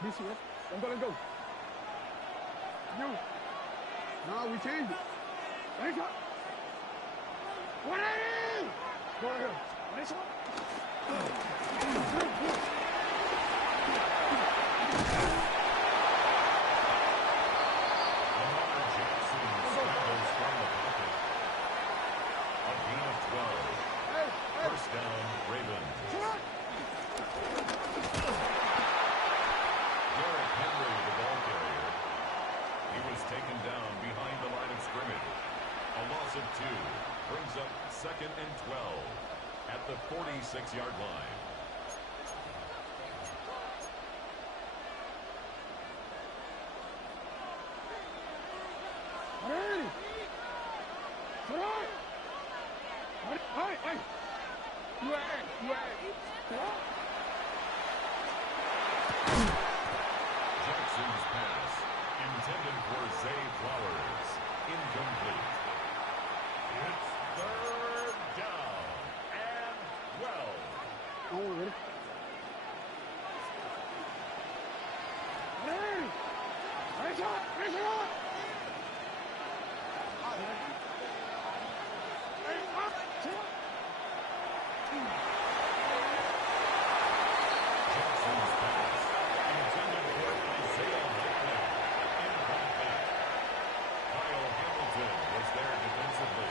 BC, let's go. You. No, we changed it. Ready, shot. 180! Go ahead. Ready, shot. First down, Ravens. Derrick Henry, the ball carrier. He was taken down behind the line of scrimmage. A loss of 2 brings up 2nd and 12 at the 46-yard line. Jackson's pass, intended for Zay Flowers, incomplete. It's 3rd down and 12. Oh, ready? Ready! Ready, shot! Ready, shot! Jackson's pass, intended for Isaiah Likely, incomplete. Kyle Hamilton was there defensively.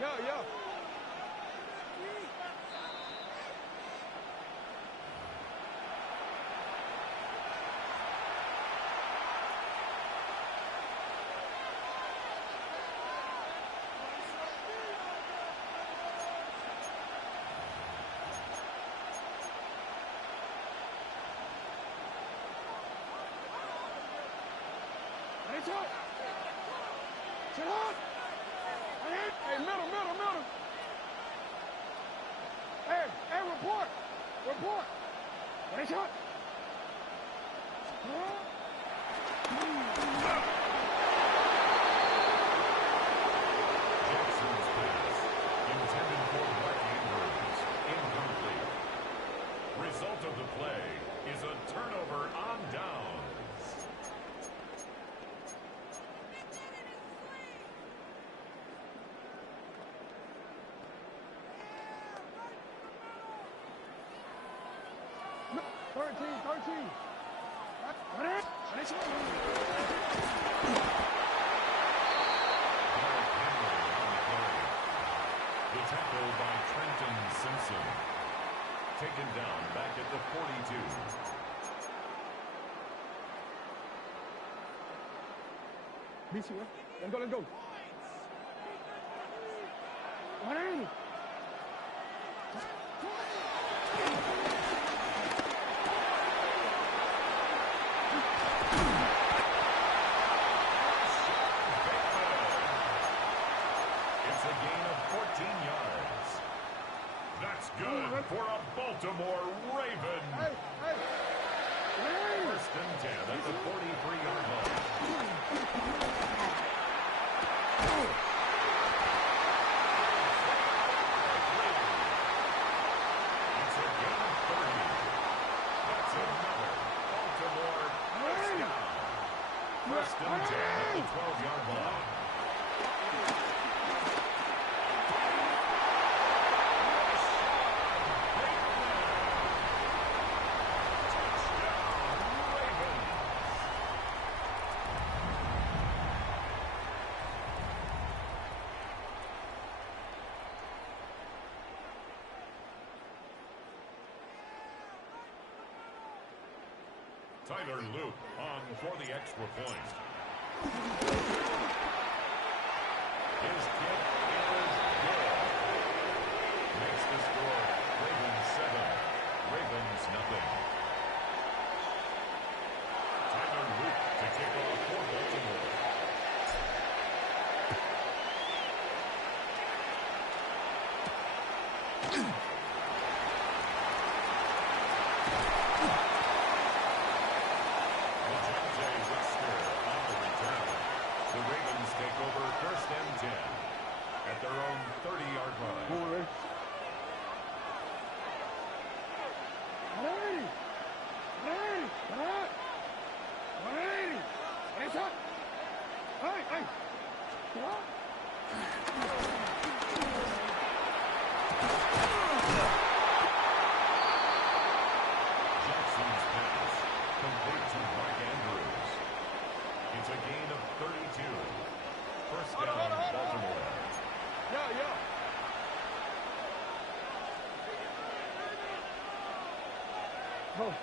Yeah. Ready, shot! Shut up! Hey, middle. Hey, report. Ready, shot. Jackson's pass, intended for Mark Andrews, incomplete. Result of the play is a turnover on downs. No, 13. Ready, shot. Derrick Henry on the play. The tackle by Trenton Simpson. Taken down back at the 42. BC, let's go. 180! It's a gain of 14 yards. That's good for a Baltimore Raven. Hey! First and 10 at the 43-yard line. It's a gain of 30. That's another Baltimore first down. First and 10 at the 12-yard line. Tyler Luke on for the extra point. His kick is good. Makes the score Ravens 7, Ravens nothing. Tyler Luke to kick off for The Ravens take over first and 10 at their own 30-yard line. Come on, Ray. Ready. Ready. Right. Ready. Ready, shot. Hey, hey. What? Jackson's pass complete to Mark Andrews. It's a gain of 32. First down, Baltimore. Yeah. Oh.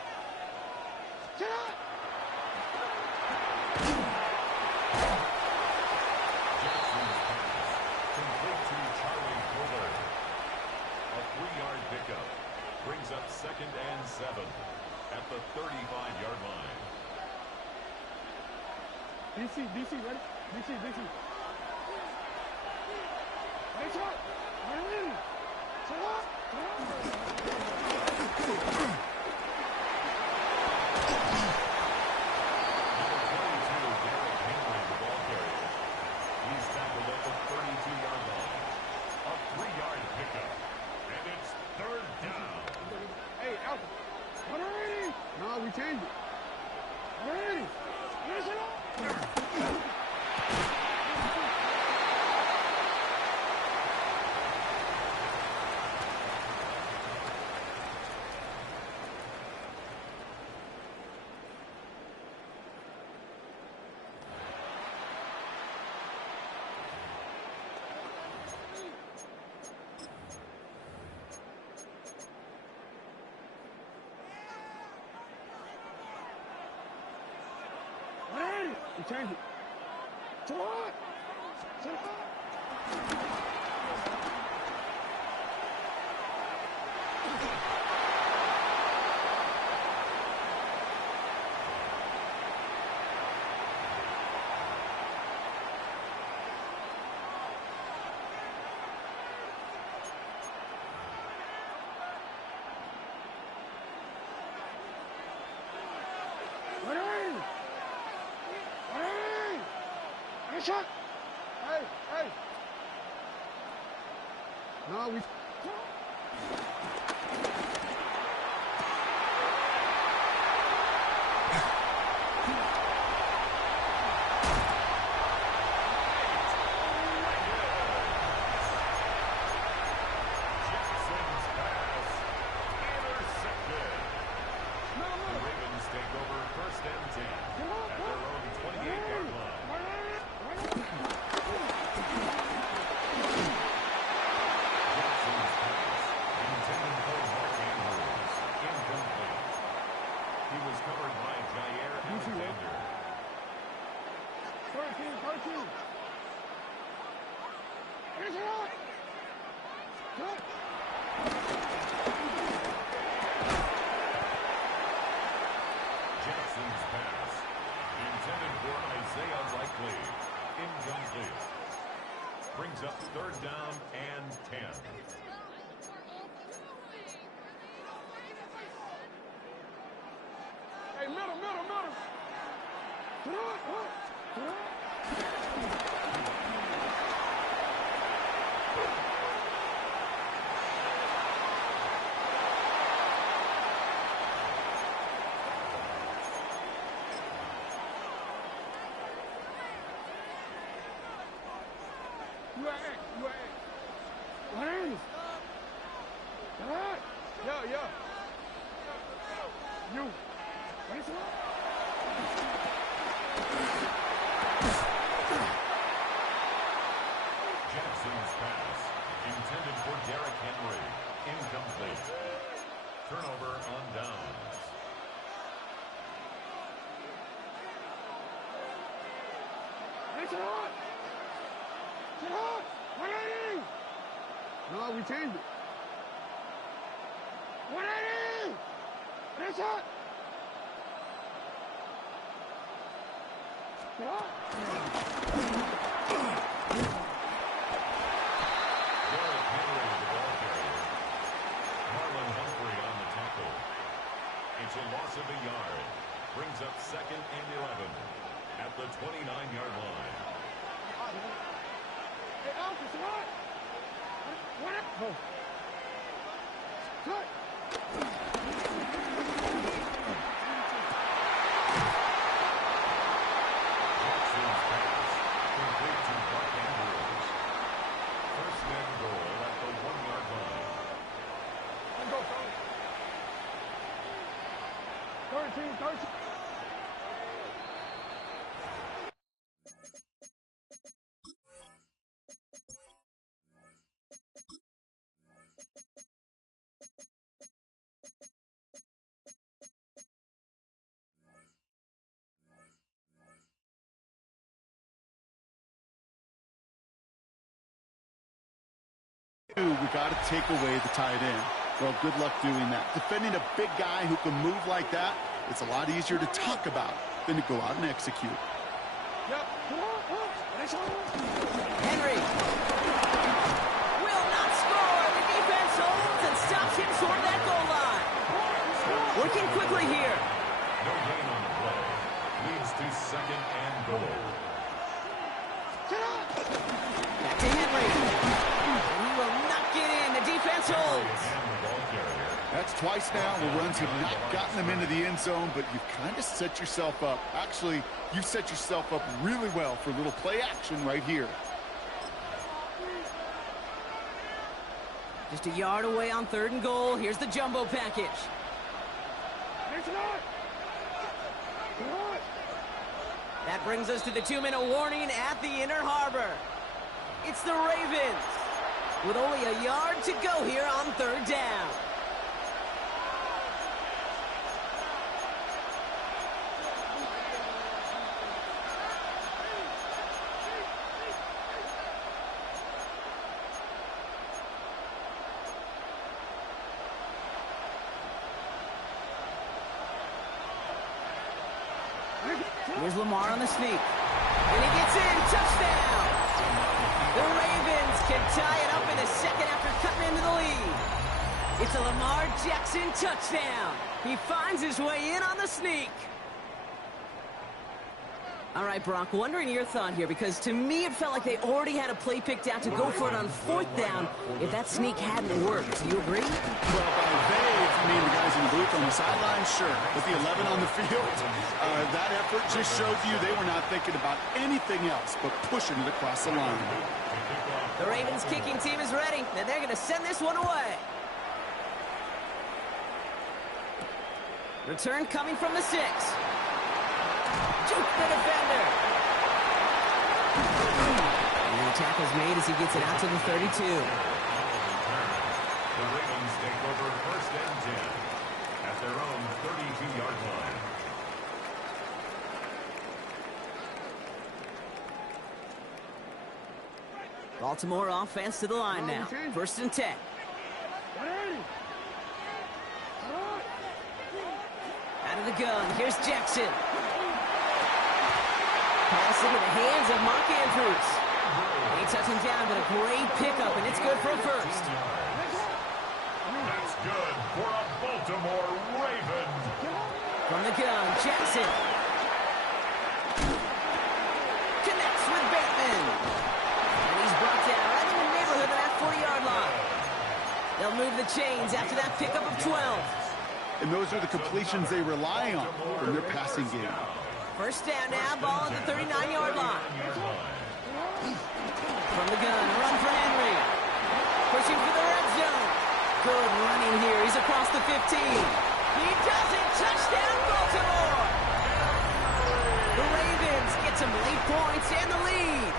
Get up! Jackson's pass complete to Charlie Fuller. A 3-yard pickup brings up second and 7 at the 35-yard line. DC, ready? DC. Ready, shot! Ready! Shot! Number 22, Derrick Henry, the ball carrier. He's tackled at the 32-yard line. A 3-yard pickup. And it's third down. Hey, Alpha. Ready! No, we changed it. Ready! Listen up! We changed it. To what? To what? Shot! Hey! No, we... Jackson's pass intercepted. The Ravens take over first and 10 at their own 28-yard line. Jackson's pass intended for Mark Andrews. Incomplete. He was covered by Jair Alexander. 13. Here's it up! Good. Jackson's pass intended for Isaiah Likely. Incomplete. Brings up third down and 10. Hey, middle. What? You at? What is it? What? Yeah. You. What is it? Jackson's pass intended for Derrick Henry. Incomplete. Turnover on downs. It's hot! Get up! 180! No, we changed it. 180! It's hot! Get up! Derrick Henry, the ball carrier. Marlon Humphrey on the tackle. It's a loss of a yard. Brings up second and 11 at the 29-yard line. Hey, Alpha, what? What? No. Cut. Jackson's pass complete to Buck Andrews. First and goal at the 1-yard line. Let's go, fellas. 13. We got to take away the tight end. Well, good luck doing that. Defending a big guy who can move like that, it's a lot easier to talk about than to go out and execute. Yep. Henry will not score. The defense holds and stops him short of that goal line. Working quickly here. No gain on the play. Leads to second and goal. Back to Henry. He will not get in. The defense holds. And the ball carrier. That's twice now the runs have not gotten them into the end zone, but you've kind of set yourself up. Actually, you set yourself up really well for a little play action right here. Just a yard away on 3rd and goal. Here's the jumbo package. That brings us to the 2-minute warning at the Inner Harbor. It's the Ravens with only a yard to go here on 3rd down. Here's Lamar on the sneak. And he gets in. Touchdown! The Ravens can tie it up in a second after cutting into the lead. It's a Lamar Jackson touchdown. He finds his way in on the sneak. All right, Brock, wondering your thought here, because to me it felt like they already had a play picked out to go for it on 4th down if that sneak hadn't worked. Do you agree? Well, by they, if you mean the guys in the booth on the sideline, sure. But the 11 on the field, that effort just showed you they were not thinking about anything else but pushing it across the line. The Ravens kicking team is ready, and they're going to send this one away. Return coming from the 6. Juke the defender. And the tackle's made as he gets it out to the 32. The Ravens take over 1st and 10 at their own 32-yard line. Baltimore offense to the line now. 1st and 10. Out of the gun. Here's Jackson. Pass into the hands of Mark Andrews. He touched him down, but a great pickup, and it's good for a first. That's good for a Baltimore Raven. From the gun, Jackson. Connects with Bateman. And he's brought down right in the neighborhood of that 40-yard line. They'll move the chains after that pickup of 12. And those are the completions they rely on from their passing game. 1st down now, ball at the 39-yard line. From the gun, run for Henry. Pushing for the red zone. Good running here. He's across the 15. He does it. Touchdown, Baltimore. The Ravens get some late points and the lead.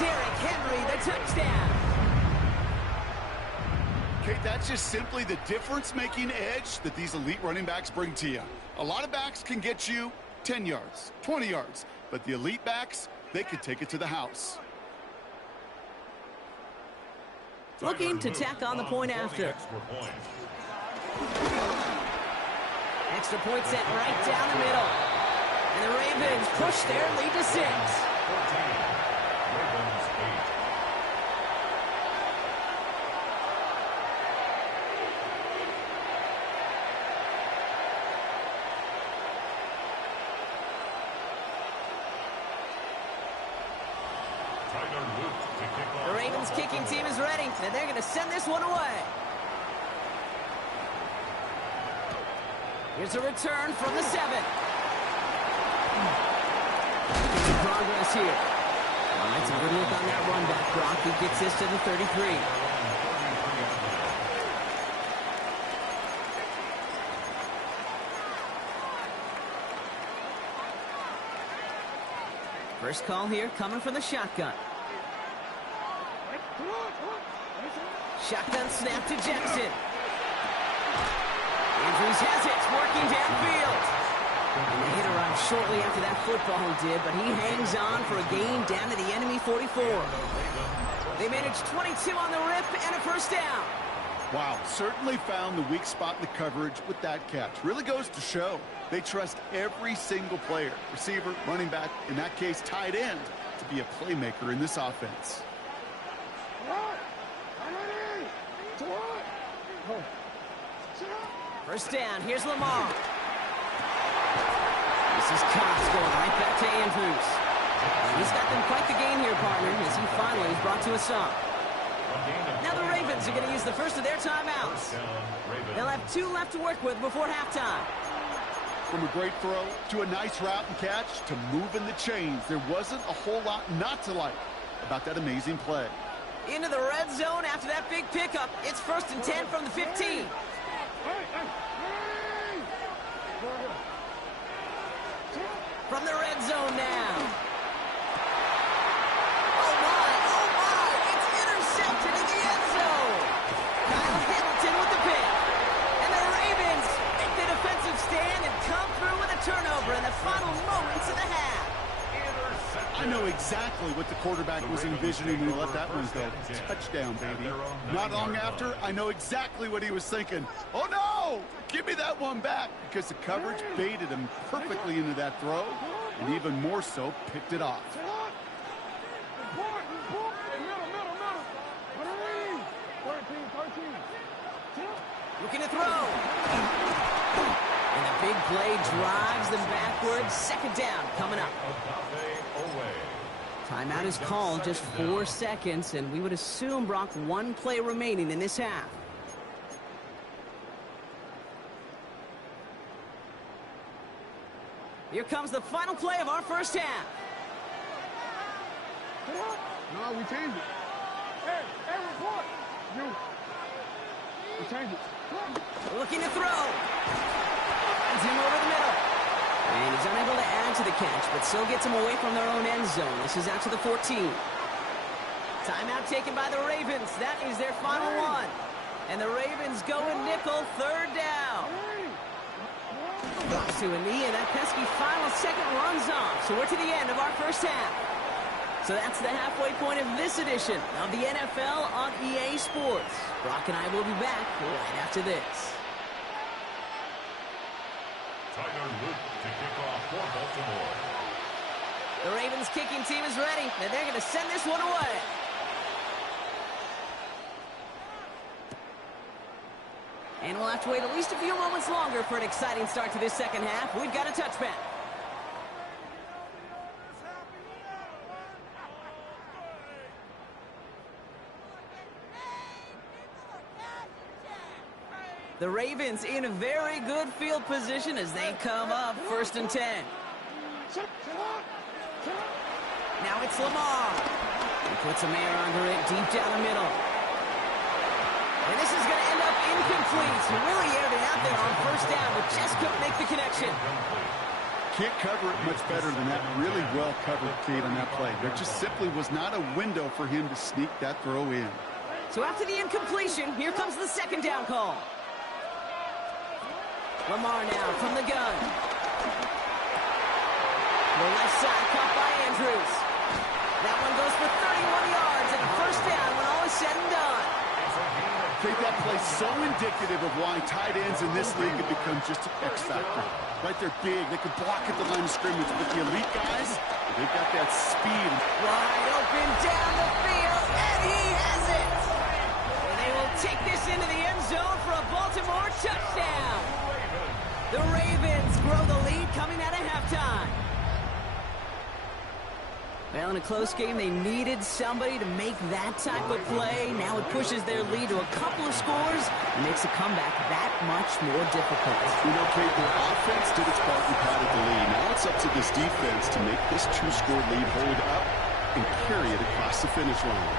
Derrick Henry, the touchdown. Kate, that's just simply the difference-making edge that these elite running backs bring to you. A lot of backs can get you 10 yards, 20 yards, but the elite backs, they could take it to the house. Looking to tack on the point after. Extra point set right down the middle. And the Ravens push their lead to 6. Ravens 8. The Ravens kicking team is ready, and they're going to send this one away. Here's a return from the 7. Making progress here. All right, so good look on that run back, Brock. He gets this to the 33. First call here coming from the shotgun. Shotgun snap to Jackson. Andrews has it, working downfield. And the hit arrived shortly after that football did, but he hangs on for a gain down to the enemy 44. They managed 22 on the rip and a first down. Wow, certainly found the weak spot in the coverage with that catch. Really goes to show they trust every single player, receiver, running back, in that case, tight end, to be a playmaker in this offense. First down, here's Lamar. This is Cox going right back to Andrews. And he's got them quite the gain here, partner, as he finally is brought to a stop. Now the Ravens are going to use the first of their timeouts. They'll have 2 left to work with before halftime. From a great throw to a nice route and catch to moving the chains, there wasn't a whole lot not to like about that amazing play. Into the red zone after that big pickup. It's 1st and 10 from the 15. From the red zone now. Oh my, it's intercepted in the end zone. Kyle Hamilton with the pick. And the Ravens make the defensive stand and come through with a turnover in the final moments of the half. I know exactly what the quarterback was envisioning when he let that one go. Touchdown, baby. Not long after, I know exactly what he was thinking. Oh, no! Give me that one back, because the coverage baited him perfectly into that throw, and even more so, picked it off. Looking to throw. And a big play drives them backwards. Second down coming up. Timeout is called, just 4 seconds, and we would assume, Brock, 1 play remaining in this half. Here comes the final play of our first half. No, we changed it. Hey, report. We changed it. Looking to throw. Finds him over the middle. And he's unable to add to the catch, but still gets him away from their own end zone. This is out to the 14. Timeout taken by the Ravens. That is their final one. And the Ravens go in nickel, 3rd down. Drops to a knee, and that pesky final second runs off. So we're to the end of our first half. So that's the halfway point of this edition of the NFL on EA Sports. Brock and I will be back right after this. Tyler Luke to kick off for Baltimore. The Ravens kicking team is ready, and they're going to send this one away. And we'll have to wait at least a few moments longer for an exciting start to this second half. We've got a touchback. The Ravens in a very good field position as they come up 1st and 10. Now it's Lamar. He puts a man under it deep down the middle. And this is going to end up incomplete. He really aired it out there on 1st down, but just couldn't make the connection. Can't cover it much better than that. Really well covered, Kate, on that play. There just simply was not a window for him to sneak that throw in. So after the incompletion, here comes the 2nd down call. Lamar now from the gun. The left side caught by Andrews. That one goes for 31 yards and a 1st down when all is said and done. I think that play's so indicative of why tight ends in this league have become just an X factor. Right, they're big. They can block at the line of scrimmage. But the elite guys, they've got that speed. Wide open down the field, and he has it. And they will take this into the end zone for a Baltimore touchdown. The Ravens grow the lead coming out of halftime. Well, in a close game, they needed somebody to make that type of play. Now it pushes their lead to a couple of scores and makes a comeback that much more difficult. You know, Kate, their offense did its part and padded the lead. Now it's up to this defense to make this 2-score lead hold up and carry it across the finish line.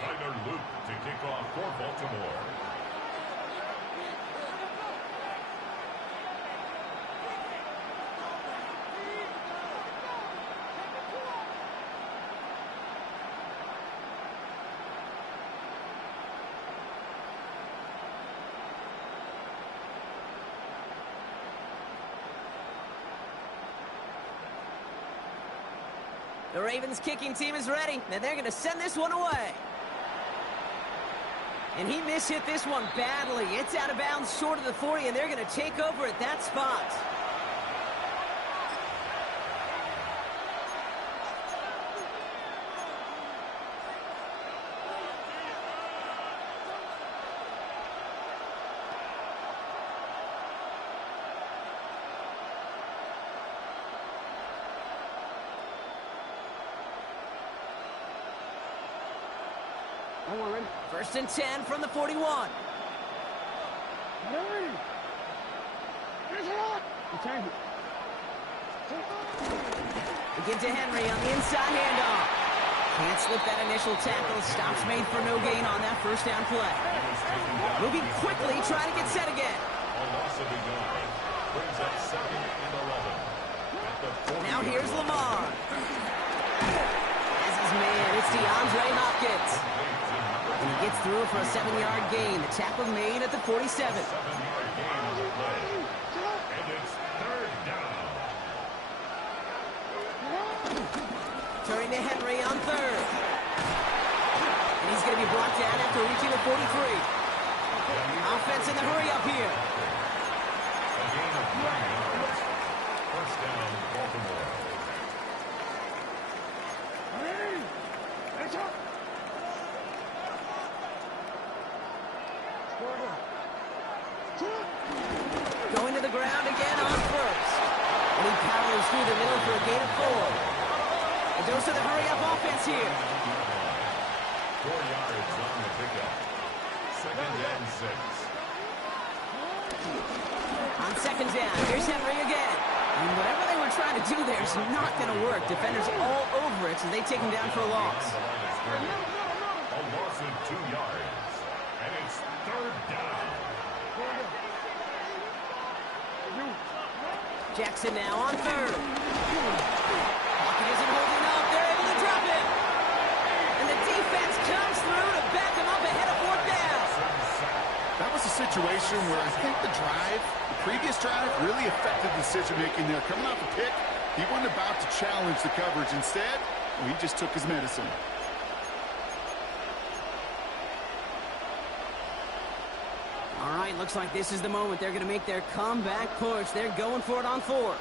Tyler Luke to kick off for Baltimore. The Ravens kicking team is ready, and they're going to send this one away. And he mishit this one badly. It's out of bounds short of the 40, and they're going to take over at that spot. First and 10 from the 41. Again to Henry on the inside handoff. Can't slip that initial tackle. Stops made for no gain on that first down play. Moving quickly, trying to get set again. Now here's Lamar. As his man, it's DeAndre Hopkins. And he gets through for a 7-yard gain. The tackle made at the 47. 7-yard gain on the play. And it's third down. Turning to Henry on third. And he's going to be brought down after reaching the 43. Offense in the hurry up here. A gain of 3 yards. First down, Baltimore. Going to the ground again on first. And he powers through the middle for a gain of 4. A dose of the hurry-up offense here. 4 yards on the pickup. Second and 6. On second down, here's Henry again. And whatever they were trying to do there is not going to work. Defenders all over it, so they take him down for a loss. A loss of 2 yards. And it's third down. Jackson now on third. Pocket isn't holding up. They're able to drop it. And the defense comes through to back him up ahead of fourth down. That was a situation where I think the previous drive, really affected decision-making there. Coming off the pick, he wasn't about to challenge the coverage. Instead, he just took his medicine. All right, looks like this is the moment. They're going to make their comeback push. They're going for it on fourth.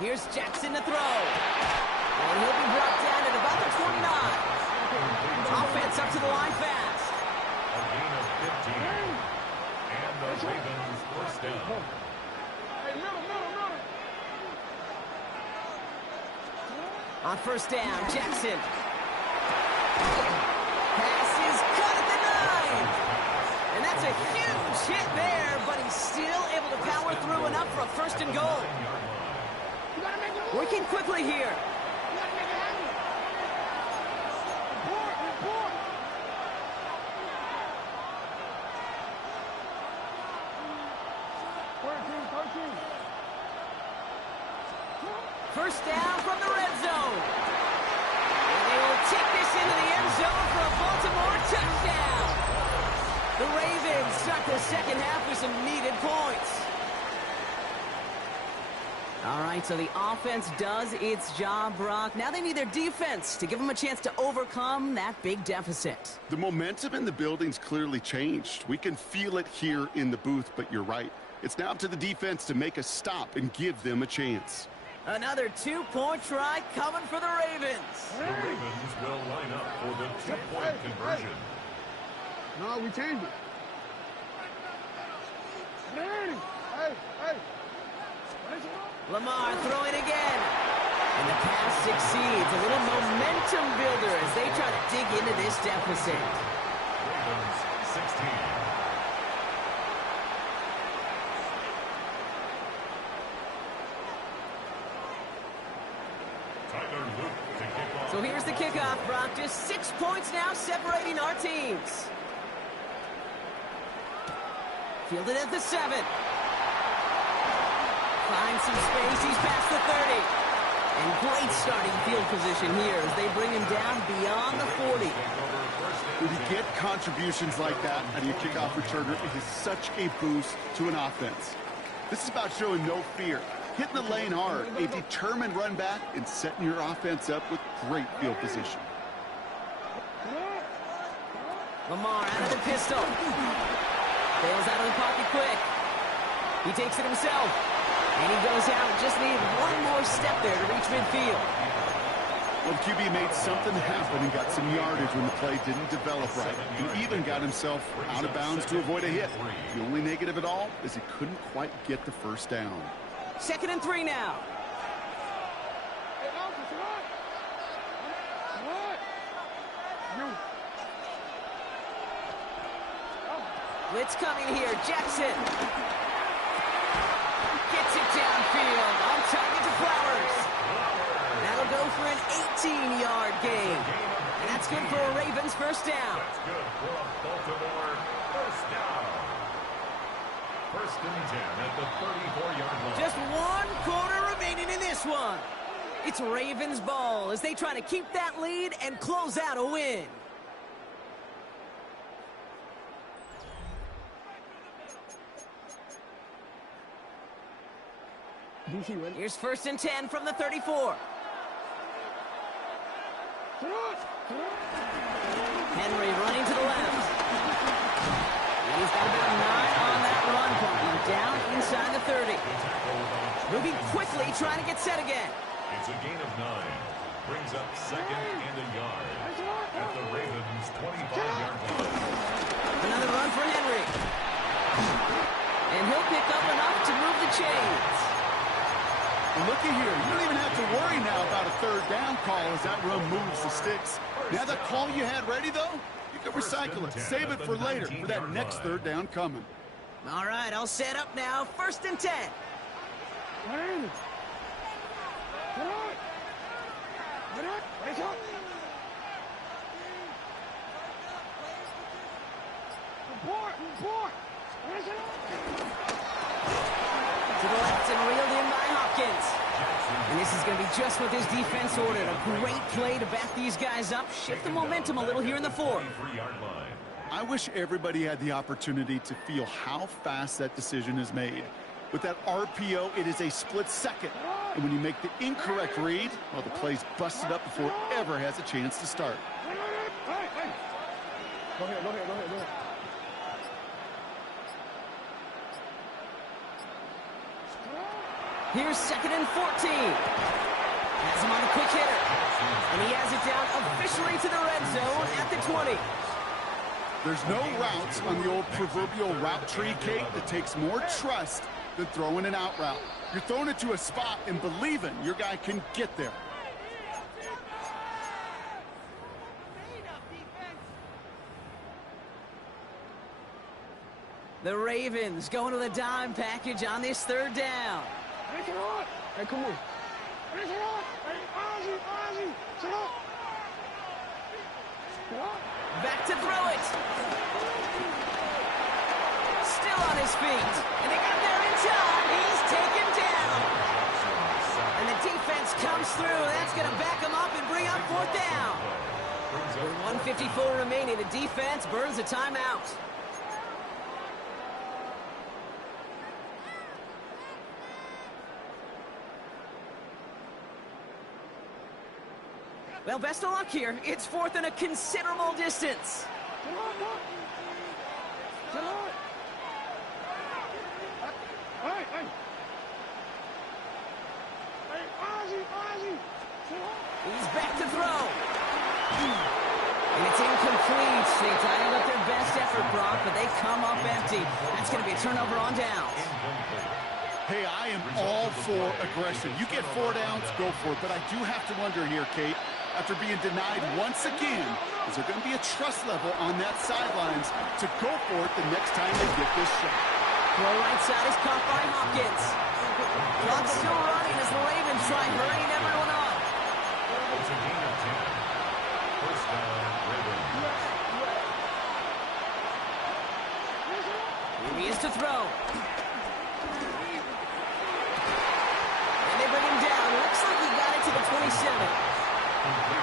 Here's Jackson to throw. And he'll be brought down at about the 29. Offense up to the line fast. A gain of 15. And the Ravens first down. On first down, Jackson. Pass is cut at the 9. And that's a huge hit there, but he's still able to power through enough for a first and goal. Working quickly here. first down from the red zone. And they will take this into the end zone for a Baltimore touchdown. The Ravens start the second half with some needed points. All right, so the offense does its job, Brock. Now they need their defense to give them a chance to overcome that big deficit. The momentum in the building's clearly changed. We can feel it here in the booth, but you're right. It's now up to the defense to make a stop and give them a chance. Another two-point try coming for the Ravens. The Ravens will line up for the two-point conversion. No, we changed it. Hey. Lamar throwing again. And the pass succeeds. A little momentum builder as they try to dig into this deficit. Ravens 16. So here's the kickoff, Brock. Just 6 points now separating our teams. Fielded at the 7. Finds some space. He's past the 30. And great starting field position here as they bring him down beyond the 40. When you get contributions like that out of your kickoff returner, it is such a boost to an offense. This is about showing no fear, hitting the lane hard, a determined run back, and setting your offense up with great field position. Lamar out of the pistol. Bails out of the pocket quick. He takes it himself. And he goes out. Just needed one more step there to reach midfield. Well, the QB made something happen and got some yardage when the play didn't develop right. He even got himself out of bounds to avoid a hit. The only negative at all is he couldn't quite get the first down. 2nd and 3 now. Blitz coming here. Jackson gets it downfield. On target to Flowers. That'll go for an 18-yard gain. And that's good for a Ravens first down. That's good for a Baltimore first down. 1st and 10 at the 34-yard line. Just 1 quarter remaining in this one. It's Ravens ball as they try to keep that lead and close out a win. Here's 1st and 10 from the 34. Henry running to the left. He's got about 9 on that run, coming down inside the 30. Moving quickly, trying to get set again. It's a gain of 9. Brings up 2nd and a yard at the Ravens' 25-yard line. Another run for Henry. And he'll pick up enough to move the chains. And looky here, you don't even have to worry now about a 3rd down call as that run moves the sticks. Now that call you had ready, though, you can recycle it. Save it for later for that next 3rd down coming. All right, I'll set up now. 1st and 10. To the left and reeled in by Hopkins. And this is going to be just what this defense ordered. A great play to back these guys up, shift the momentum a little here in the 4th. I wish everybody had the opportunity to feel how fast that decision is made. With that RPO, it is a split second. And when you make the incorrect read, well, the play's busted up before it ever has a chance to start. Go ahead. Here's 2nd and 14. Has him on a quick hitter. And he has it down officially to the red zone at the 20. There's no routes on the old proverbial route tree, Kate, that takes more trust than throwing an out route. You're throwing it to a spot and believing your guy can get there. The Ravens going to the dime package on this 3rd down. Hey, come on. Back to throw it. Still on his feet. And they got there in time. He's taken down. And the defense comes through. That's going to back them up and bring up fourth down. With 1:54 remaining, the defense burns a timeout. Well, best of luck here. It's fourth and a considerable distance. He's back to throw. And it's incomplete. They dialed up their best effort, Brock, but they come up empty. That's going to be a turnover on downs. Hey, I am all for aggression. You get 4 downs, go for it. But I do have to wonder here, Kate, after being denied once again, is there going to be a trust level on that sidelines to go for it the next time they get this shot? Throw right side is caught by Hopkins. Clock still running as the Ravens try hurrying everyone up. It's a gain of 10. First down, Ravens. Here he is to throw. And they bring him down. Looks like he got it to the 27.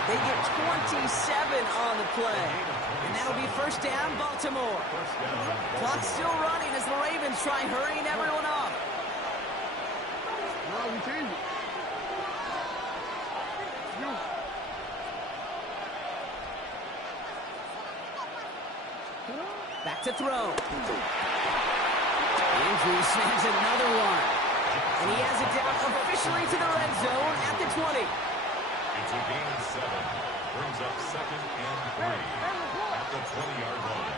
They get 27 on the play. And that'll be first down, Baltimore. Clock still running as the Ravens try hurrying everyone up. No, we changed it. No. Back to throw. Andrews snags another one. And he has it down officially to the red zone at the 20. It's a gain of 7. Brings up second and 3 at the 20-yard line.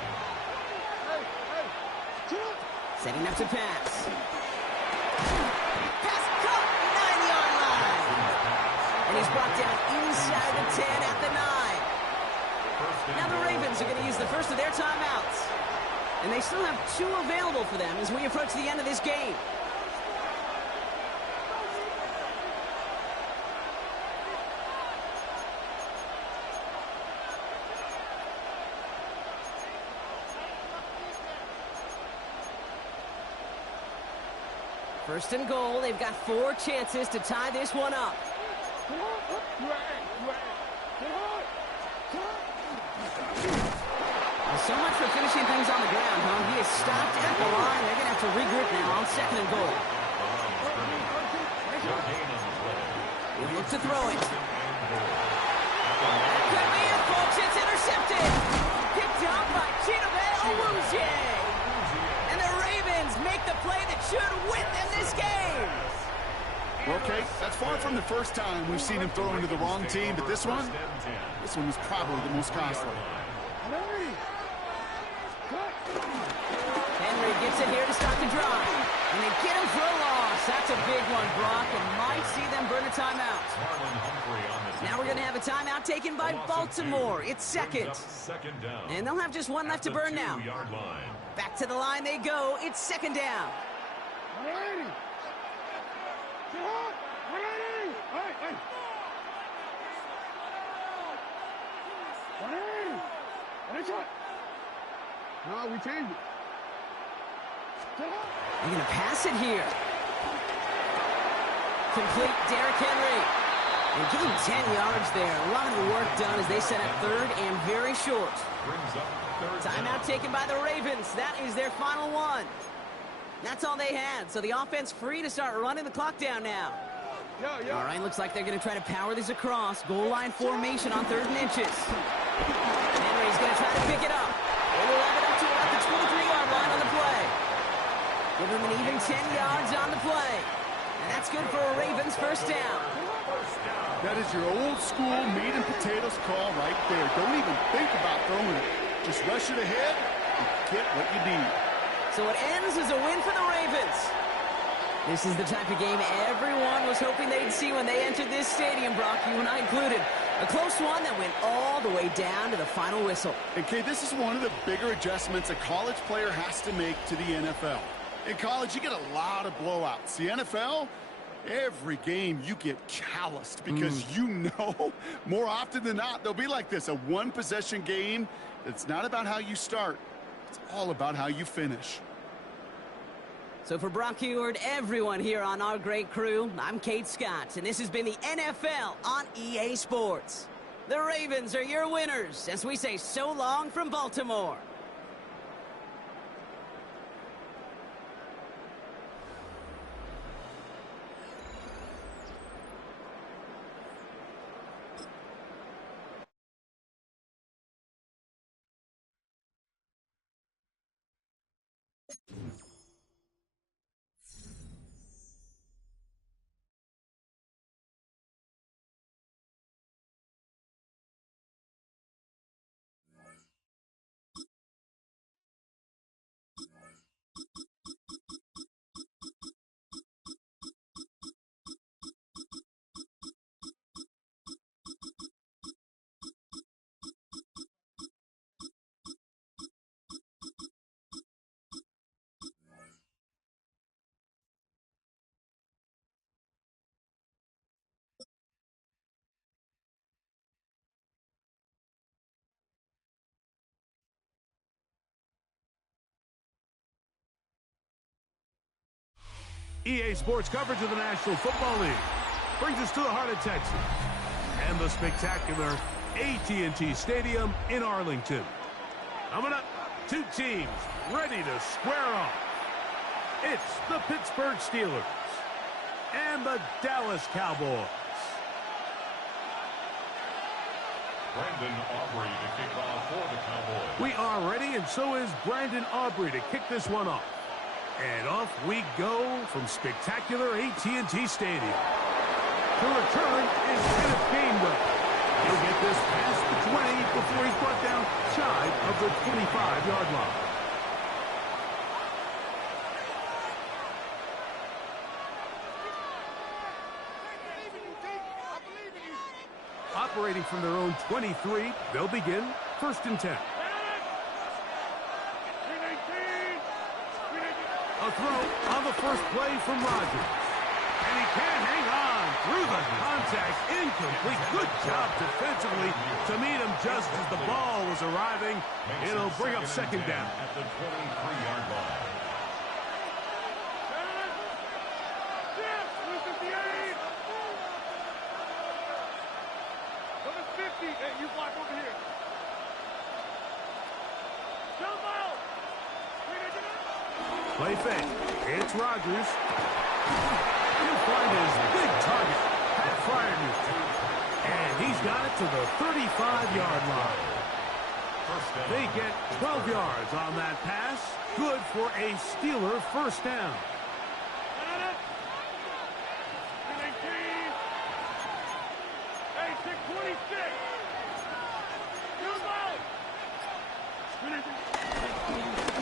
Setting up to pass. Pass caught, 9-yard line. And he's brought down inside the 10 at the 9. Now the Ravens are going to use the first of their timeouts. And they still have 2 available for them as we approach the end of this game. First and goal, they've got 4 chances to tie this one up. Well, so much for finishing things on the ground, huh? He is stopped at the line. They're going to have to regroup now on second and goal. He'll look to throw it. That could be it, folks. It's intercepted. Picked up by Chidobe Awuzie. And the Ravens make the play that should win them this game. Okay, that's far from the first time we've seen him throw into the wrong team, but this one was probably the most costly. Henry gets it here to start the drive. And they get him for a loss. That's a big one, Brock, and might see them burn a timeout. Now we're going to have a timeout taken by Baltimore. It's second. And they'll have just one left to burn now. Back to the line they go. It's second down. No, we changed it. They're going to pass it here. Complete Derrick Henry. And give him 10 yards there. A lot of work done as they set up third and very short. Timeout taken by the Ravens. That is their final one. That's all they had. So the offense free to start running the clock down now. All right, looks like they're going to try to power this across. Goal line formation on 3rd and inches. Henry's going to try to pick it up. They will have it up to about the 23-yard line on the play. Give him an even 10 yards on the play. And that's good for a Ravens first down. That is your old school meat and potatoes call right there. Don't even think about throwing it. Just rush it ahead and get what you need. So it ends as a win for the Ravens. This is the type of game everyone was hoping they'd see when they entered this stadium, Brock, you and I included. A close one that went all the way down to the final whistle. And, Kate, this is one of the bigger adjustments a college player has to make to the NFL. In college, you get a lot of blowouts. The NFL, every game you get calloused because you know more often than not they'll be like this, a one-possession game. It's not about how you start. It's all about how you finish. So for Brock Eward, everyone here on our great crew, I'm Kate Scott, and this has been the NFL on EA Sports. The Ravens are your winners as we say so long from Baltimore. EA Sports coverage of the National Football League brings us to the heart of Texas and the spectacular AT&T Stadium in Arlington. Coming up, two teams ready to square off. It's the Pittsburgh Steelers and the Dallas Cowboys. Brandon Aubrey to kick off for the Cowboys. We are ready, and so is Brandon Aubrey to kick this one off. And off we go from spectacular AT&T Stadium. The return is Kenneth Gainwell. He'll get this past the 20 before he's brought down shy of the 25-yard line. Operating from their own 23, they'll begin 1st and 10. A throw on the first play from Rodgers. And he can't hang on through the contact. Incomplete. Good job defensively to meet him just as the ball was arriving. It'll bring up 2nd down. At the 23-yard line. You block over here. Jump out. Play fake. It's Rodgers. He'll find his big target, Pat Freiermuth. And he's got it to the 35-yard line. They get 12 yards on that pass. Good for a Steeler 1st down.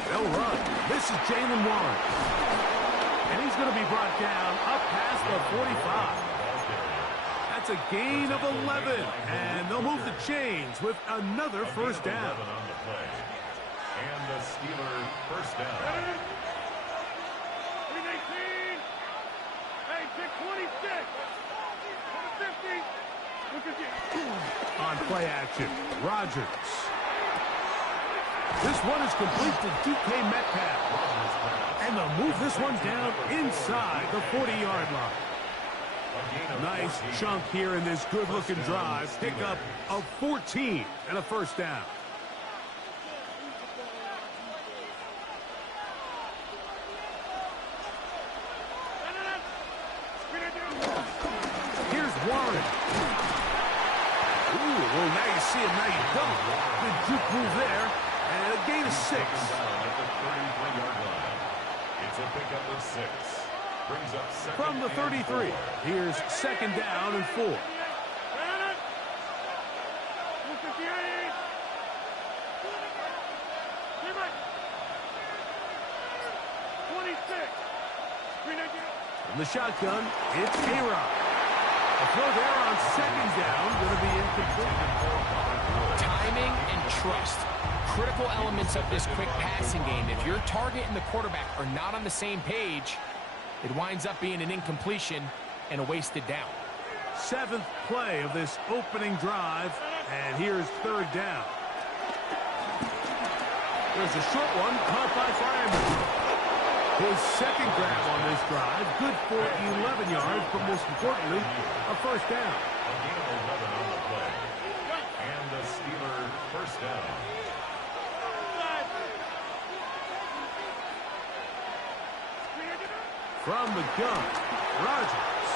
They'll run. This is Jalen Warren. And he's going to be brought down up past the 45. That's a gain of 11. And they'll move the chains with another 1st down. And the Steeler 1st down. On play action, Rodgers. This one is complete to DK Metcalf. And they'll move this one down inside the 40-yard line. Nice chunk here in this good-looking drive. Pick up of 14 and a 1st down. Here's Warren. Ooh, well, now you see him, now you don't. Good juke move there. And a gain of 6. At the 33-yard line. It's a pickup of 6. Brings up 2nd From the 33, here's 2nd down and 4. From the shotgun, it's A-Rod. A throw there on 2nd down, going to be incomplete. Timing and trust. Critical elements of this quick passing game. If your target and the quarterback are not on the same page, it winds up being an incompletion and a wasted down. 7th play of this opening drive, and here's 3rd down. There's a short one caught by Freiermuth. His second grab on this drive, good for 11 yards, but most importantly, a first down. A gain of 11 on the play. And the Steeler first down. From the gun, Rodgers.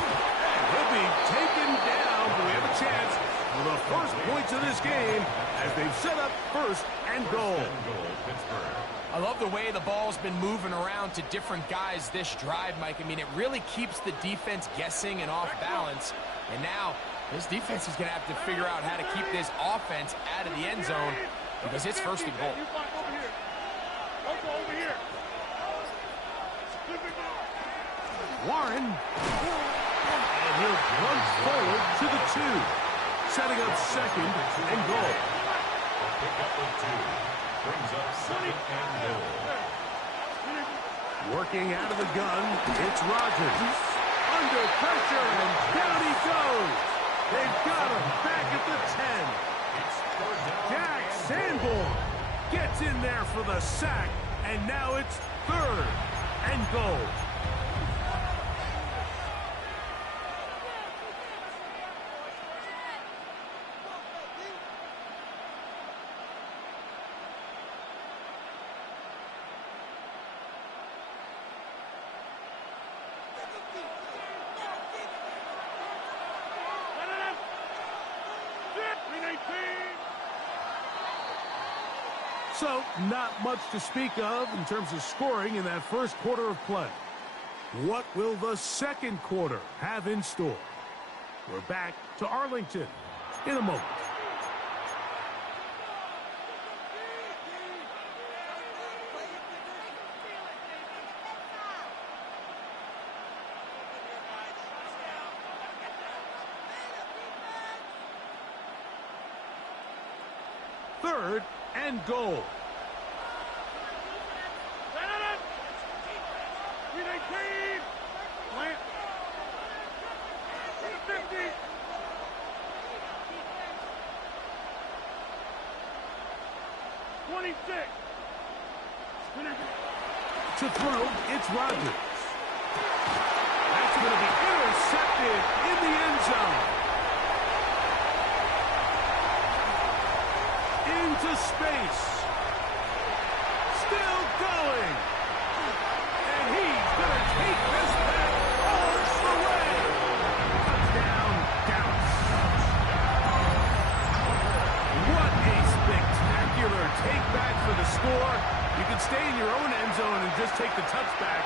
And he'll be taken down, but we have a chance for the first points of this game as they've set up first and goal. First and goal, Pittsburgh. I love the way the ball's been moving around to different guys this drive, Mike. I mean, it really keeps the defense guessing and off balance. And now this defense is going to have to figure out how to keep this offense out of the end zone because it's first and goal. Warren. And he'll run forward to the 2. Setting up second and goal. A pickup of 2. Brings up second and goal. Working out of the gun, it's Rodgers. Under pressure, and down he goes. They've got him back at the 10. It's third down. Jack Sanborn gets in there for the sack, and now it's third and goal. So, not much to speak of in terms of scoring in that first quarter of play. What will the second quarter have in store? We're back to Arlington in a moment. Third and goal. To throw, it's Rodgers. That's going to be intercepted in the end zone. Into space. Still going. And he's going to take this back all the way. Touchdown, Dallas. What a spectacular take back for the score. You can stay in your own end zone and just take the touchback.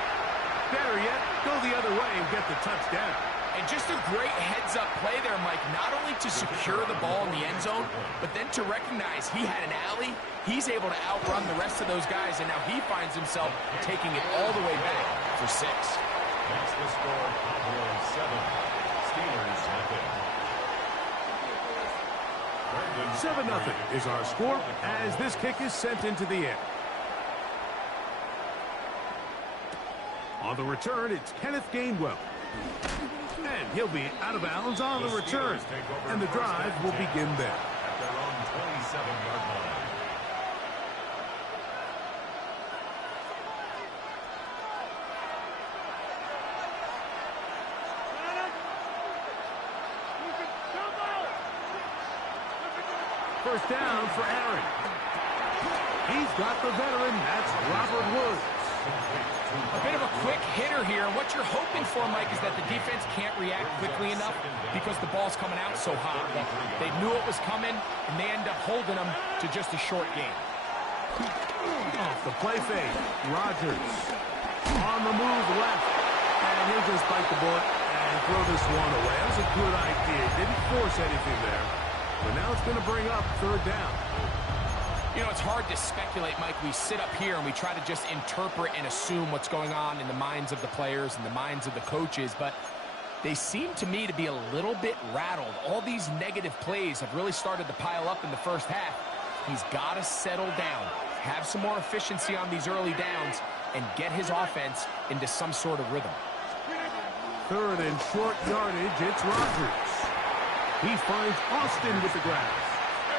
Better yet, go the other way and get the touchdown. And just a great heads-up play there, Mike, not only to secure the ball in the end zone, but then to recognize he had an alley, he's able to outrun the rest of those guys, and now he finds himself taking it all the way back for 6. That's the score. Cowboys 7. Steelers nothing. 7-0 is our score as this kick is sent into the air. On the return, it's Kenneth Gainwell. And he'll be out of bounds on the return. And the drive will begin there. At their own 27-yard line. First down for Aaron. He's got the veteran. That's Robert Woods. A bit of a quick hitter here. What you're hoping for, Mike, is that the defense can't react quickly enough because the ball's coming out so hot. They knew it was coming, and they end up holding them to just a short game. Off the play fake. Rodgers on the move left. And he'll just bite the bullet and throw this one away. That was a good idea. Didn't force anything there. But now it's going to bring up third down. You know, it's hard to speculate, Mike. We sit up here and we try to just interpret and assume what's going on in the minds of the players and the minds of the coaches, but they seem to me to be a little bit rattled. All these negative plays have really started to pile up in the first half. He's got to settle down, have some more efficiency on these early downs, and get his offense into some sort of rhythm. Third and short yardage, it's Rodgers. He finds Austin with the grab.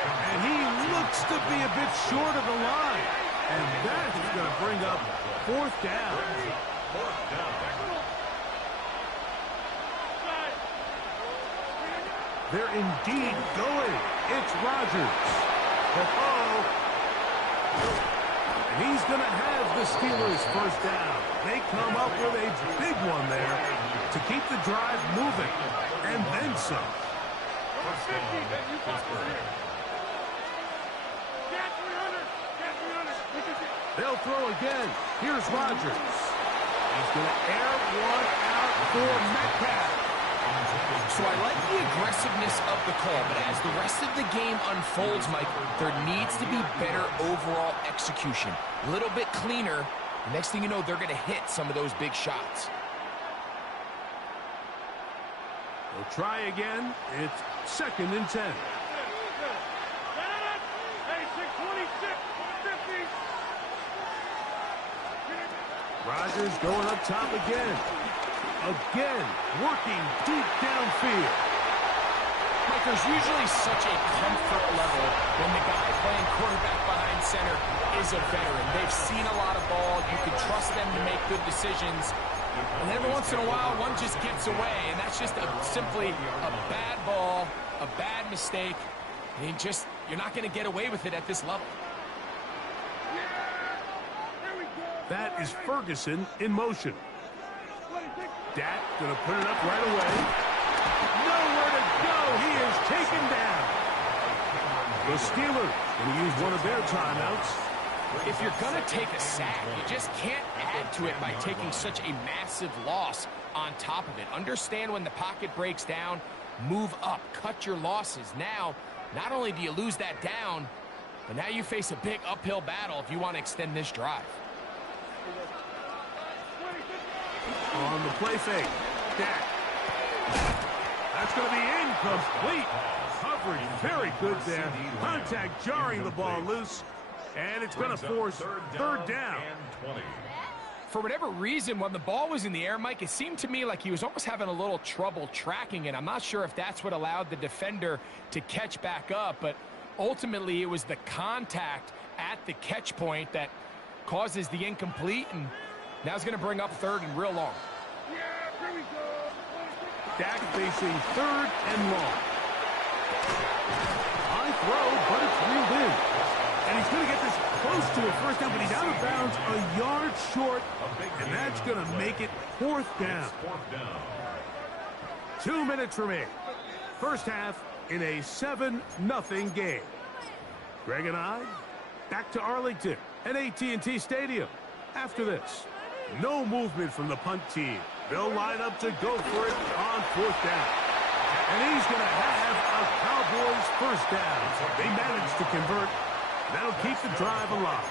And he looks to be a bit short of the line. And that's going to bring up fourth down. They're indeed going. It's Rodgers. And he's going to have the Steelers first down. They come up with a big one there to keep the drive moving. And then some. They'll throw again. Here's Rodgers. He's going to air one out for Metcalf. So I like the aggressiveness of the call, but as the rest of the game unfolds, Mike, there needs to be better overall execution. A little bit cleaner. The next thing you know, they're going to hit some of those big shots. They'll try again. It's 2nd and 10. Rodgers going up top again. Again, working deep downfield. Mike, there's usually such a comfort level when the guy playing quarterback behind center is a veteran. They've seen a lot of ball. You can trust them to make good decisions. And every once in a while, one just gets away, and that's just simply a bad ball, a bad mistake. And you're not going to get away with it at this level. That is Ferguson in motion. Dak going to put it up right away. Nowhere to go. He is taken down. The Steelers going to use one of their timeouts. If you're going to take a sack, you just can't add to it by taking such a massive loss on top of it. Understand when the pocket breaks down, move up, cut your losses. Now, not only do you lose that down, but now you face a big uphill battle if you want to extend this drive. On the play fake, Dak. That's going to be incomplete. Coverage very good there. Contact jarring the ball loose. And it's going to force third down. For whatever reason, when the ball was in the air, Mike, it seemed to me like he was almost having a little trouble tracking it. I'm not sure if that's what allowed the defender to catch back up, but ultimately it was the contact at the catch point that causes the incomplete, and now it's going to bring up 3rd and real long. Dak facing 3rd and long. High throw, but it's reeled in. And he's going to get this close to a first down, but he's out of bounds a yard short, and that's going to make it 4th down. 2 minutes remaining. First half in a 7-0 game. Greg and I back to Arlington at AT&T Stadium. After this, no movement from the punt team. They'll line up to go for it on 4th down. And he's going to have a Cowboys first down. They managed to convert. That'll keep the drive alive.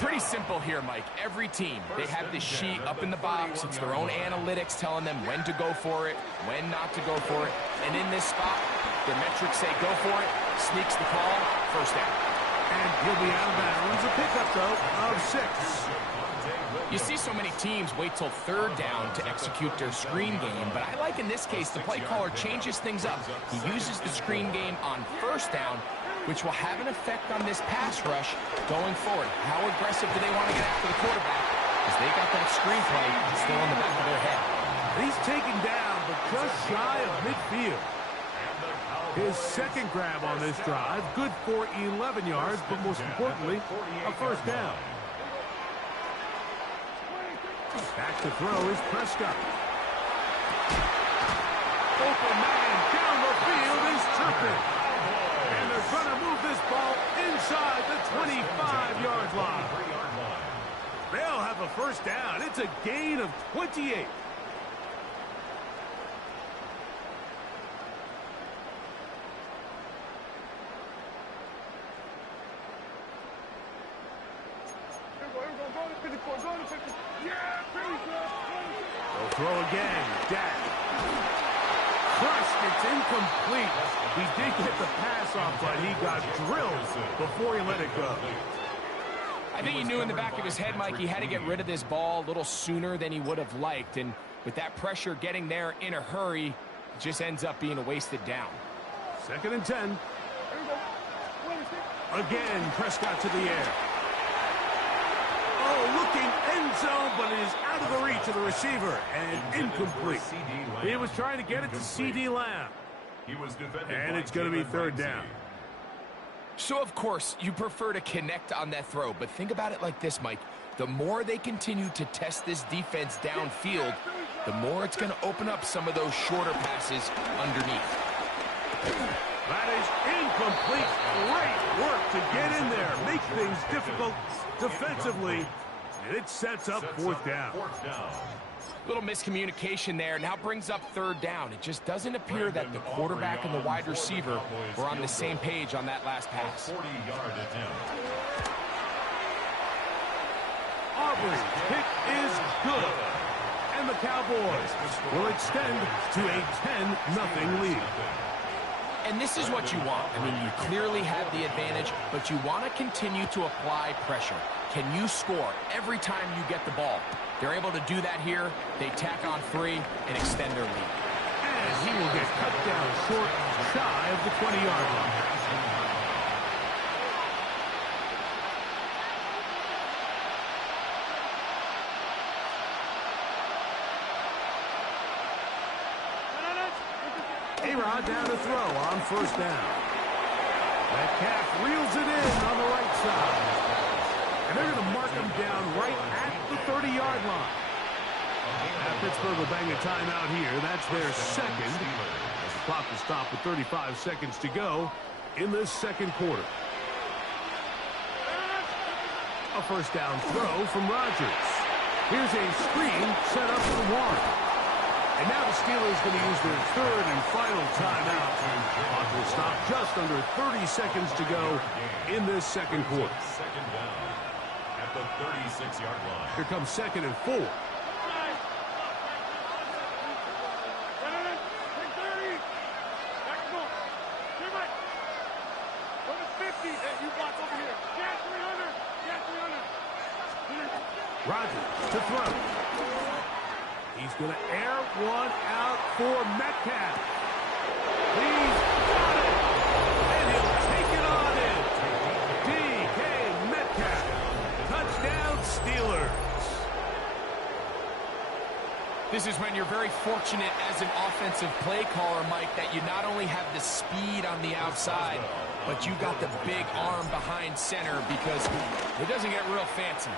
Pretty simple here, Mike. Every team, they have this sheet up in the box. It's their own analytics telling them when to go for it, when not to go for it. And in this spot, their metrics say go for it, sneaks the call, first down. And he'll be out of bounds. A pickup, though, of 6. You see so many teams wait till 3rd down to execute their screen game, but I like in this case the play caller changes things up. He uses the screen game on 1st down, which will have an effect on this pass rush going forward. How aggressive do they want to get after the quarterback? Because they got that screenplay still in the back of their head. He's taken down, but just shy of midfield. His 2nd grab on this drive, good for 11 yards, but most importantly, a first down. Back to throw is Prescott. Open man down the field is Turpin. And they're going to move this ball inside the 25-yard line. They'll have a first down. It's a gain of 28. They'll throw again. Dak. Crushed. It's incomplete. He did get the pass off, but he got drilled before he let it go. I think he knew in the back of his head, Mike, he had to get rid of this ball a little sooner than he would have liked. And with that pressure getting there in a hurry, it just ends up being a wasted down. 2nd and 10. Again, Prescott to the air. looking end zone, but it is out of the reach of the receiver and incomplete. He was trying to get it to C.D. Lamb. And it's going to be third down. So, of course, you prefer to connect on that throw, but think about it like this, Mike. The more they continue to test this defense downfield, the more it's going to open up some of those shorter passes underneath. That is incomplete. Great work to get in there, make things difficult defensively, and it sets up fourth down. Little miscommunication there. Now brings up third down. It just doesn't appear that the quarterback and the wide receiver were on the same page on that last pass. Auburn's kick is good. And the Cowboys will extend to a 10-0 lead. And this is what you want. I mean, you clearly have the advantage, but you want to continue to apply pressure. Can you score every time you get the ball? They're able to do that here. They tack on 3 and extend their lead. And he will get cut down short, shy of the 20-yard line. A-Rod down to throw on first down. Metcalf reels it in on the right side. And they're going to mark him down right at the 30-yard line. Now Pittsburgh will bang a timeout here. That's their second. As the clock will stop with 35 seconds to go in this second quarter. A first down throw from Rodgers. Here's a screen set up for Warren. And now the Steelers going to use their third and final timeout. Clock will stop just under 30 seconds to go in this second quarter. Second down at the 36-yard line. Here comes second and 4. Rodgers to throw. He's going to air one out for Metcalf. He's got it. And he'll take it on in. D.K. Metcalf. Touchdown, Steelers. This is when you're very fortunate as an offensive play caller, Mike, that you not only have the speed on the outside, but you got the big arm behind center, because it doesn't get real fancy.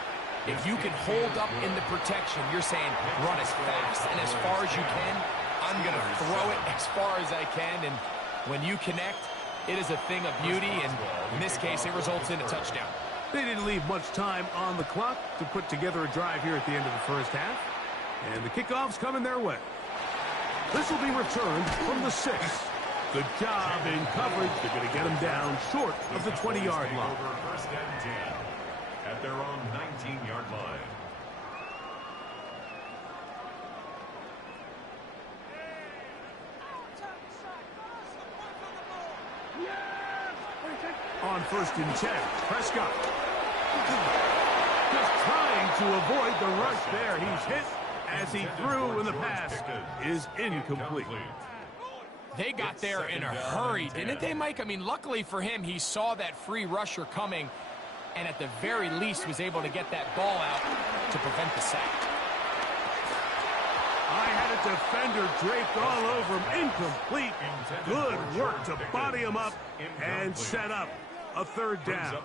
If you can hold up in the protection, you're saying run as fast and as far as you can. I'm going to throw it as far as I can. And when you connect, it is a thing of beauty. And in this case, it results in a touchdown. They didn't leave much time on the clock to put together a drive here at the end of the first half. And the kickoff's coming their way. This will be returned from the 6. Good job in coverage. They're going to get him down short of the 20-yard line. First and 10 at their own 19-yard line. On first and 10, Prescott. Just trying to avoid the rush there. He's hit as he threw, and the pass is incomplete. They got there in a hurry, didn't they, Mike? I mean, luckily for him, he saw that free rusher coming, and at the very least was able to get that ball out to prevent the sack. I had a defender draped all over him. Incomplete. Good work to body him up and set up a third down.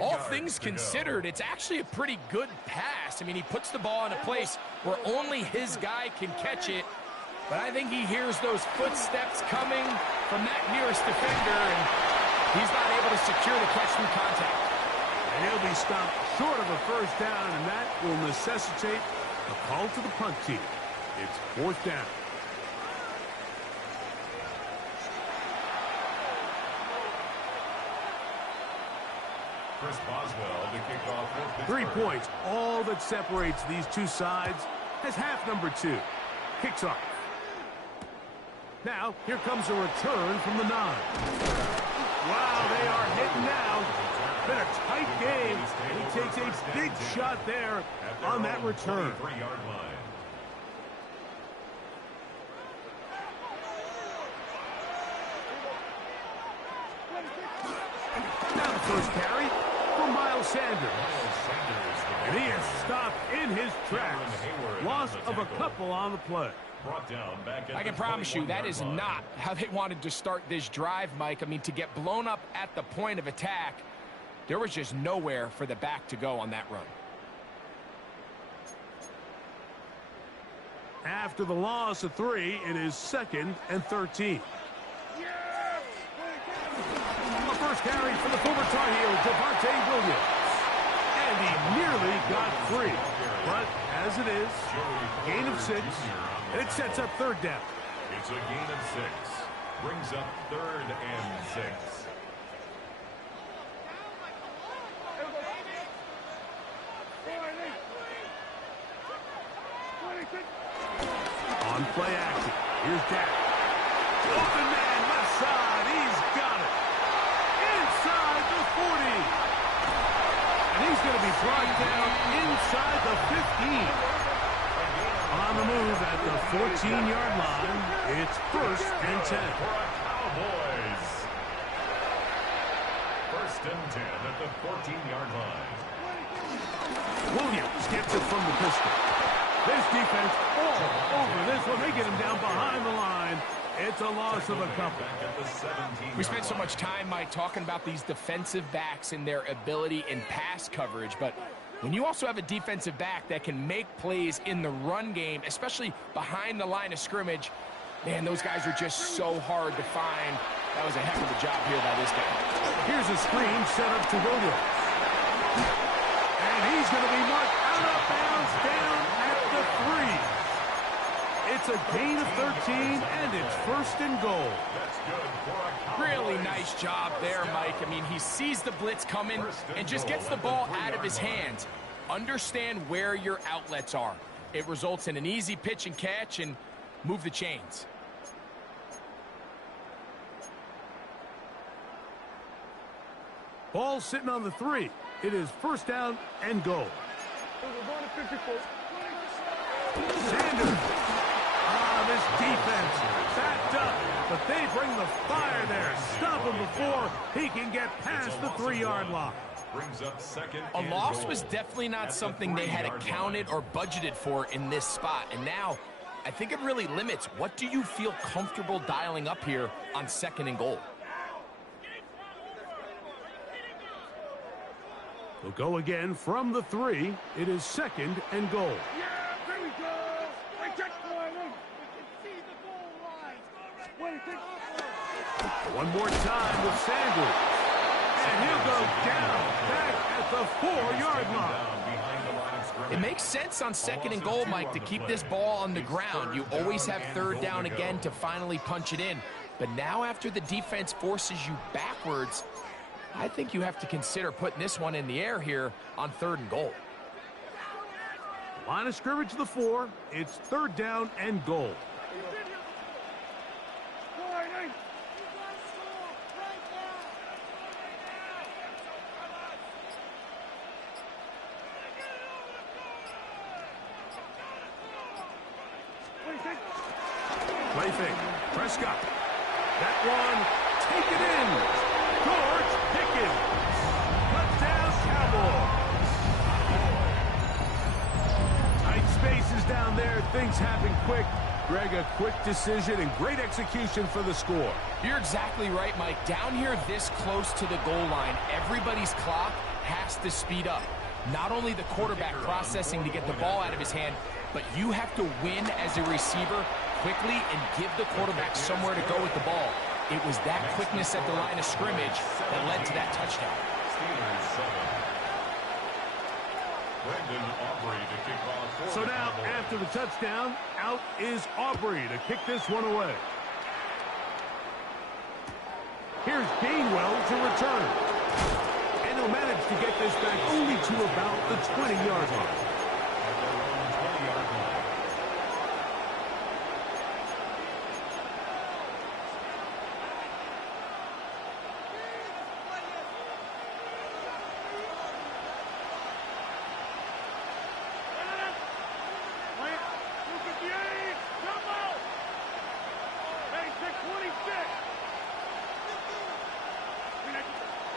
All things considered, it's actually a pretty good pass. I mean, he puts the ball in a place where only his guy can catch it. But I think he hears those footsteps coming from that nearest defender, and he's not able to secure the catch through contact. And he'll be stopped short of a first down, and that will necessitate a call to the punt team. It's fourth down. Chris Boswell to kick off for 3 points, all that separates these two sides, as half number 2 kicks off. Now, here comes a return from the 9. Wow, they are hitting now. Been a tight game. He takes a big shot there on that return. Now the first carry for Miles Sanders. And he is stopped in his tracks. Loss of a couple on the play. I can promise you that is not how they wanted to start this drive, Mike. I mean, to get blown up at the point of attack, there was just nowhere for the back to go on that run. After the loss of 3, it is 2nd and 13. The first carry for the former Tar Heel, Devontae Williams. And he nearly got free. But as it is, gain of 6, and it sets up 3rd down. It's a gain of 6. Brings up 3rd and 6. On play action. Here's Dak. Open man, left side. He's got it. Inside the 40. And he's going to be brought down inside the 15. On the move at the 14-yard line. It's 1st and 10. Cowboys. 1st and 10 at the 14-yard line. Williams gets it from the pistol. This defense all over this one. They get him down behind the line. It's a loss of a couple. We spent so much time, Mike, talking about these defensive backs and their ability in pass coverage, but when you also have a defensive back that can make plays in the run game, especially behind the line of scrimmage, man, those guys are just so hard to find. That was a heck of a job here by this guy. Here's a screen set up to Williams. And he's going to be marked out of bounds down at the 3. It's a gain of 13, and it's 1st and goal. Really nice job there, Mike. I mean, he sees the blitz coming and just gets the ball out of his hands. Understand where your outlets are. It results in an easy pitch and catch and move the chains. Ball sitting on the 3. It is 1st down and goal. Sanders. This defense backed up, but they bring the fire there. Stop him before he can get past the 3-yard line. Brings up 2nd. A loss was definitely not something they had accounted or budgeted for in this spot. And now, I think it really limits what do you feel comfortable dialing up here on 2nd and goal. They'll go again from the 3. It is 2nd and goal. One more time with Sanders. And he'll go down back at the 4-yard line. It makes sense on 2nd and goal, Mike, to keep this ball on the ground. You always have 3rd down again to finally punch it in. But now after the defense forces you backwards, I think you have to consider putting this one in the air here on 3rd and goal. Line of scrimmage to the 4. It's 3rd down and goal. Play fake. Prescott. That one, take it in. George Pickens. Touchdown, Cowboys. Tight spaces down there. Things happen quick. Greg, a quick decision and great execution for the score. You're exactly right, Mike. Down here this close to the goal line, everybody's clock has to speed up. Not only the quarterback processing to get the ball out of his hand, but you have to win as a receiver quickly and give the quarterback somewhere to go with the ball. It was that quickness at the line of scrimmage that led to that touchdown. So now, after the touchdown, out is Aubrey to kick this one away. Here's Gainwell to return. And he'll manage to get this back only to about the 20-yard line.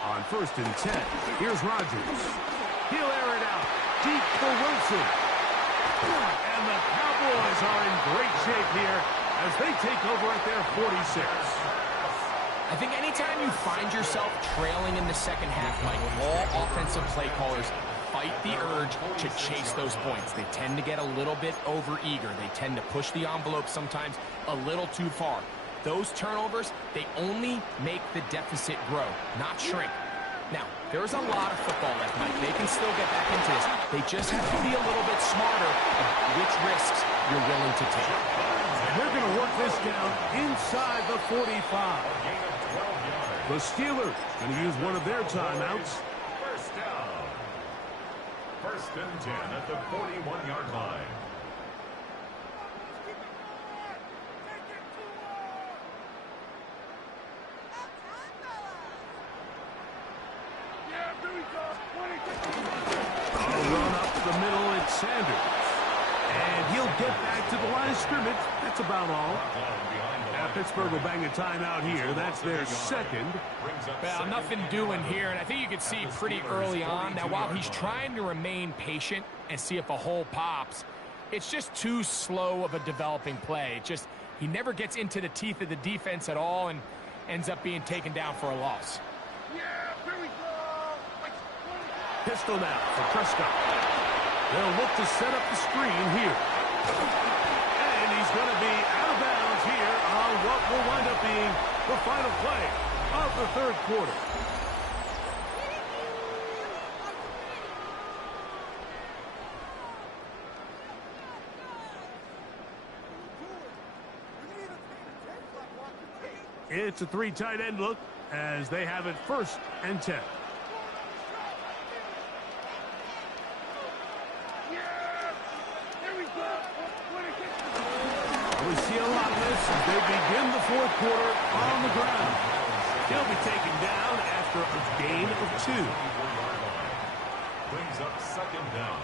On 1st and 10, here's Rodgers. He'll air it out. Deep for Wilson. And the Cowboys are in great shape here as they take over at their 46. I think anytime you find yourself trailing in the second half, Mike, all offensive play callers fight the urge to chase those points. They tend to get a little bit over-eager. They tend to push the envelope sometimes a little too far. Those turnovers, they only make the deficit grow, not shrink. Now, there's a lot of football left, Mike. They can still get back into this. They just have to be a little bit smarter of which risks you're willing to take. And they're going to work this down inside the 45. The Steelers going to use one of their timeouts. First down. First and 10 at the 41-yard line. A run up the middle, it's Sanders. And he'll get back to the line of scrimmage. That's about all. Now Pittsburgh will bang a timeout here. That's their second. Well, nothing doing here, and I think you can see pretty early on. Now, while he's trying to remain patient and see if a hole pops, it's just too slow of a developing play. He never gets into the teeth of the defense at all and ends up being taken down for a loss. Pistol now for Prescott. They'll look to set up the screen here. And he's going to be out of bounds here on what will wind up being the final play of the third quarter. It's a three tight end look as they have it first and 10. We see a lot of this as they begin the fourth quarter on the ground. He'll be taken down after a gain of 2. Brings up second down.